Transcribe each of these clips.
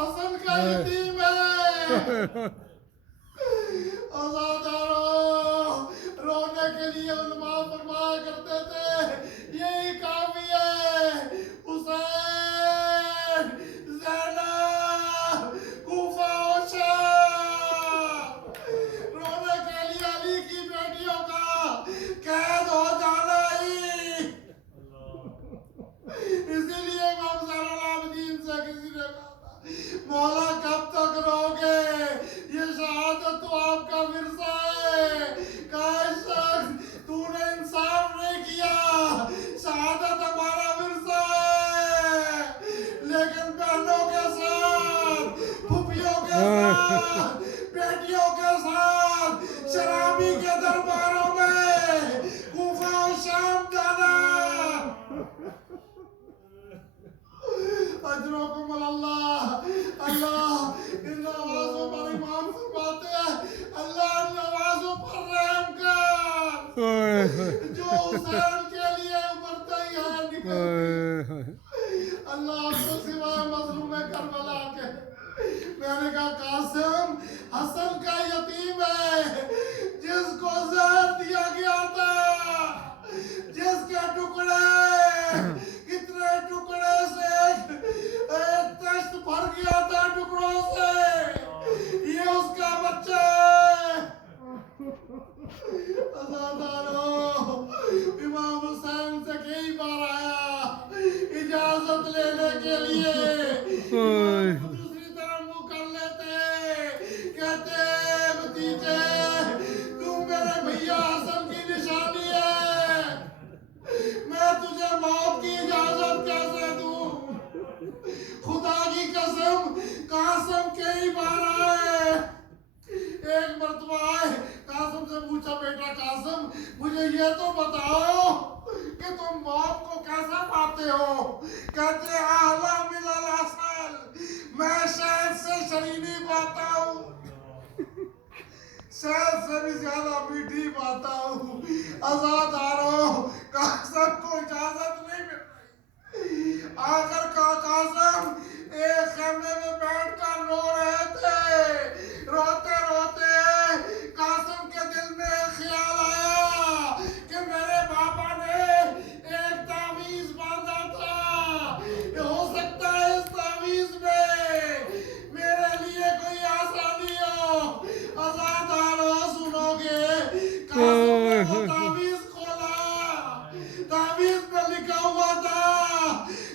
حسن کا یتیم ہے. آزاداروں رونے کے لیے علماء فرمایا کرتے تھے یہی کافی ہے. حسین، زینب، کوفہ و شام. رونے کے لیے علی کی بیٹیوں کا قید ہو جانا ہی. اسی لیے امام زین العابدین سے کسی نے کہا تھا مولا کب تک رو گے، یہ شہادت تو آپ کا ورثہ ہے. کاش شخص تو نے انصاف نہیں کیا، شہادت ہمارا ورثہ ہے، لیکن بہنوں کے ساتھ، پھوپھیوں کے ساتھ، بیٹیوں کے ساتھ شرابی کے درباروں میں کوفہ و شام جانا. اجرکم اللہ. اللہ ان نوازوں پر امام فرماتے ہیں اللہ ان نوازوں پر رحم کر جو حسین کے لیے مرتے ہی ہیں نکلتی. اللہ آپ کو سوائے مظلوم کربلا کے. میں نے کہا قاسم حسن کا یتیم ہے جس کو زہر دیا گیا تھا، جس کے ٹکڑے کتنے ٹکڑے سے ایک تشت بھر گیا تھا ٹکڑوں سے، یہ اس کا بچہ ہے. آزاداروں امام حسین سے کئی بار آیا اجازت لینے کے لیے. امام کو دوسری طرف منہ کر لیتے، کہتے بھتیجے تو میرے بھیا حسن کی نشانی ہے، میں تجھے موت کی اجازت کیسے دوں. خدا کی قسم قاسم کئی بار آئے. ایک مرتبہ آئے قاسم سے پوچھا بیٹا قاسم مجھے یہ تو بتاؤ کہ تم موت کو کیسے پاتے ہو. کہتے اعلیٰ من العسل، میں شہد سے شرینی پاتا ہوں، شہد سے بھی زیادہ میٹھی پاتا ہوں. آزاداروں قاسم کو اجازت نہیں مل رہی. آخر کا قاسم ایک خیمے میں بیٹھ کر رو رہے تھے. روتے روتے قاسم کے دل میں ایک خیال آیا کہ میرے بابا نے ایک تعویذ باندھا تھا، ہو سکتا ہے اس تعویذ میں میرے لیے کوئی آسانی ہو. آزاداروں سنو گے قاسم نے وہ تعویذ کھولا، تعویذ میں لکھا ہوا تھا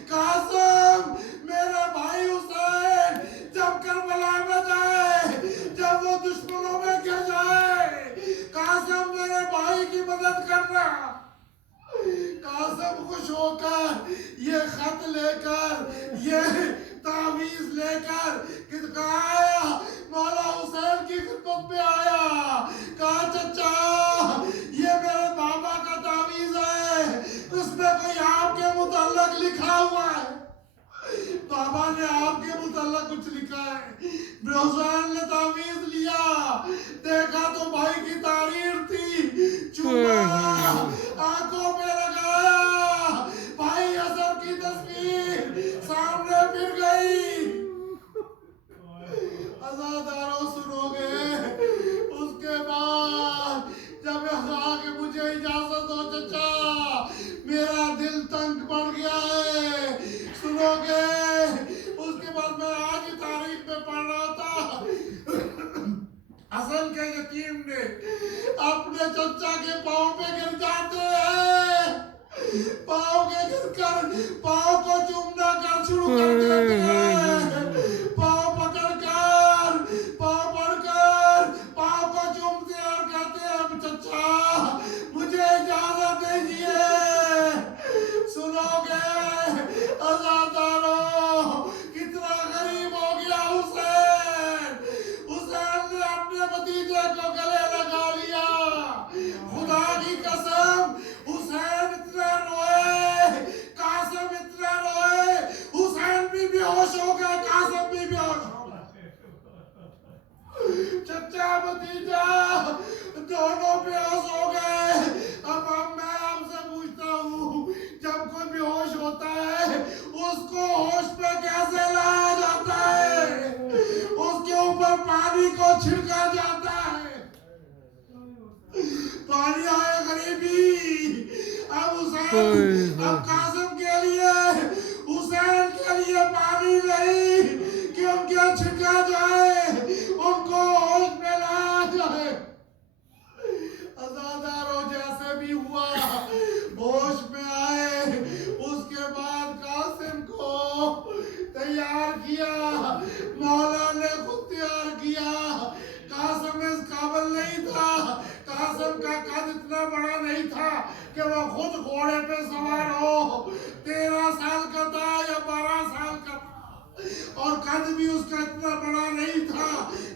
قاسم میرے بھائی حسین جب کربلا میں جائے، جب وہ دشمنوں میں گر جائے، قاسم میرے بھائی کی مدد کرنا. قاسم خوش ہو کر یہ خط لے کر یہ تعویذ لے کر کہا آیا مولا حسین کی خدمت میں آیا. کہا چچا یہ میرے بابا کا تعویذ ہے، اس میں کوئی آپ کے متعلق لکھا ہوا ہے. بابا نے آپ کے متعلق کچھ لکھا ہے. حسین نے تعویذ لیا، دیکھا تو بھائی کی تحریر تھی، چوما آنکھوں پہ لگایا، بھائی حسن کی تصویر سامنے پھر گئی. آزاداروں سنو گے اس کے بعد جب کہا کہ مجھے اجازت دو چچا میرا دل تنگ پڑ گیا ہے. سنو گے اس کے بعد میں آج ہی تاریخ میں پڑھ رہا تھا حسن کے یتیم نے اپنے چچا کے پاؤں پہ گر جاتے ہیں، پاؤں کے گر کر پاؤں کو چومنا کر شروع کر دیتے ہیں، پاؤں پکڑ کر پاؤں پڑ کر پاؤں کو چومتے ہیں اور کہتے ہیں اب چچا مجھے اجازت دیجیے. سنو گے آزاداروں کتنا غریب ہو گیا حسین. حسین نے اپنے بھتیجے کو گلے لگا لیا. خدا کی قسم حسین اتنے روئے، قاسم اتنے روئے، حسین بھی بیہوش ہو گئے، قاسم بھی بیہوش ہو گئے. چچا بھتیجا دونوں بیہوش ہو گئے. اب میں آپ سے پوچھتا ہوں جب کوئی بیہوش ہوتا ہے اس کو ہوش پہ کیسے لایا جاتا ہے؟ अब कासिम के लिए, हुसैन के लिए पानी नहीं कि उनके छिका जाए, उनको होश में लाया जाए। अज़ादारों जैसे भी हुआ होश में आए, उसके बाद कासिम को तैयार किया, मौला ने खुद तैयार किया। कासिम इस काबिल नहीं था, कासिम का कद इतना बड़ा नहीं था कि वो खुद घोड़े पे सवार हो। 13 साल का था या 12 साल का था, और कद भी उसका इतना बड़ा नहीं था,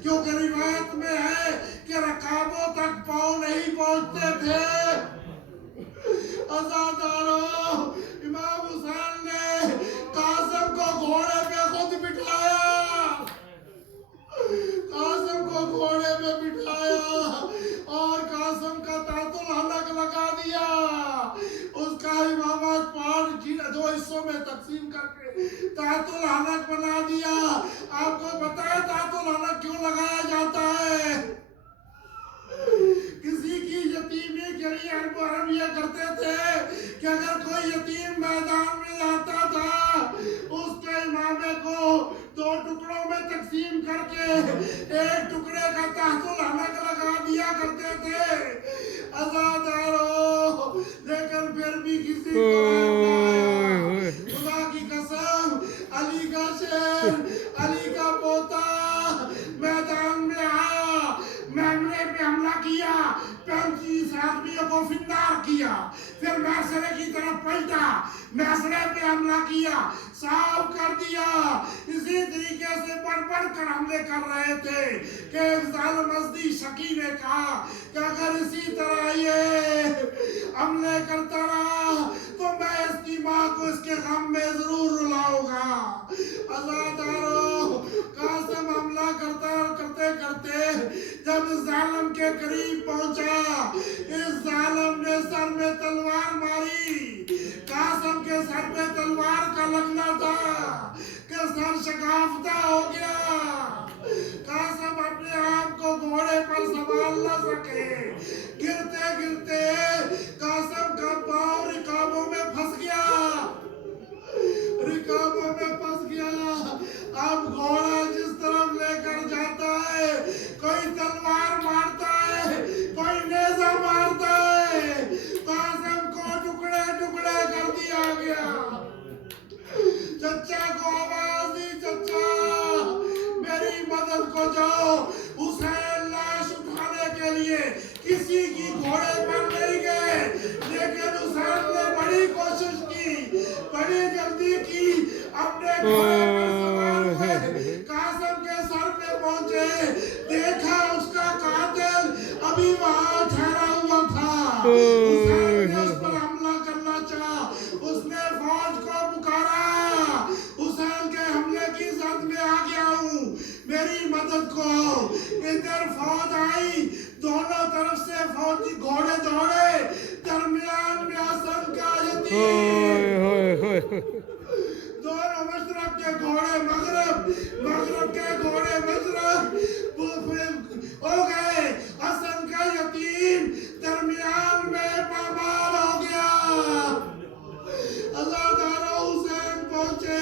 क्योंकि रिवायत में है कि रकाबों तक पाँव नहीं पहुंचते थे। अज़ादारों, इमाम हुसैन ने कासिम को घोड़े पे खुद बिठाया, कासिम को घोड़े पे बिठाया और कासिम का तातुल हलक लगा दिया। उसका इमामत पहाड़ 2 हिस्सों में तकसीम करके तातुल हलक बना दिया। आपको पता है तातुल हलक क्यों लगाया जाता है? किसी की यतीमी के लिए हम ये करते थे कि अगर कोई यतीम मैदान में आता था, उसके इमामे को 2 टुकड़ों में तकसीम करके एक टुकड़े का तातुल हलक लगा दिया करते थे। अज़ादारों, लेकिन फिर भी किसी को आया। खुदा की कसम, अली का शेर, अली का पोता मैदान में आया, मैमरे पे हमला किया, 35 आदमियों को फिंदार किया, फिर मैसरे की तरफ पलटा, मैसरे पे हमला किया, साफ कर दिया। इसी तरीके से बढ़ कर हमले कर रहे थे कि एक जालिम मज़दी शकी ने कहा कि अगर इसी तरह ये हमले करता रहा तो मैं इसकी माँ को इसके गम में जरूर रुलाऊंगा। अज़ादारों, कासिम हमला करते करते जब इस जालिम के करीब पहुंचा, इस जालिम ने सर में तलवार मारी। कासिम के सर पे तलवार का लगना था कि सर शगाफ्ता हो गया। कासिम अपने आप को घोड़े पर संभाल न सके, गिरते गिरते कासिम का पांव रिकाबों में फंस गया, रिकाबों में फंस गया। अब घोड़ा जिस तरफ लेकर जाता है, कोई तलवार मारता है, कोई नेज़ा मारता है। कासिम को टुकड़े टुकड़े कर दिया गया। चचा को आवाज दी, चचा मेरी मदद को जाओ। हुसैन लाश उठाने के लिए किसी की घोड़े पर नहीं गए, लेकिन हुसैन ने बड़ी कोशिश की, बड़ी जल्दी की, अपने घोड़े पर सवार हुए, कासिम के सर पे पहुंचे, देखा उसका कातिल अभी वहां ठहरा हुआ था। हुसैन ने उस पर हमला करना चाहा, उसने फौज को पुकारा, हुसैन के हमले की जद में आ गया हूँ, मेरी मदद को आओ। इधर फौज आई, दोनों तरफ से फौजी घोड़े दौड़े, दरमियान में हसन का यतीम, दोनों मशरक के घोड़े मगरब, मगरब के घोड़े मशरक हो गए। हसन का यतीम दरमियान में पामाल हो गया। अज़ादारों, हुसैन पहुंचे,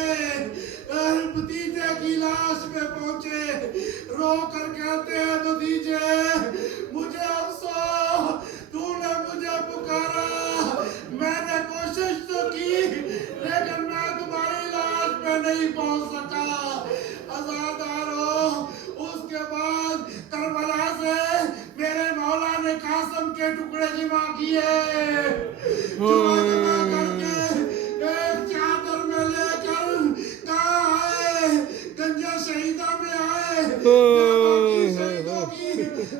भतीजे की लाश पे पहुंचे, रो कर कहते हैं, भतीजे मुझे अफसोस, तूने मुझे पुकारा, मैंने कोशिश तो की, लेकिन मैं तुम्हारी लाश पे नहीं पहुंच सका। अज़ादारों, उसके बाद करबला से मेरे मौला ने कासिम के टुकड़े जमा किए, जमा करके एक चादर में लेकर कहाँ आए, गंजा शहीदा में आए।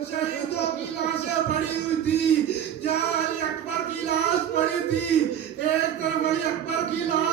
शहीदों की लाशें पड़ी हुई थी, जहाँ अली अकबर की लाश पड़ी थी, एक तरफ अली अकबर की लाश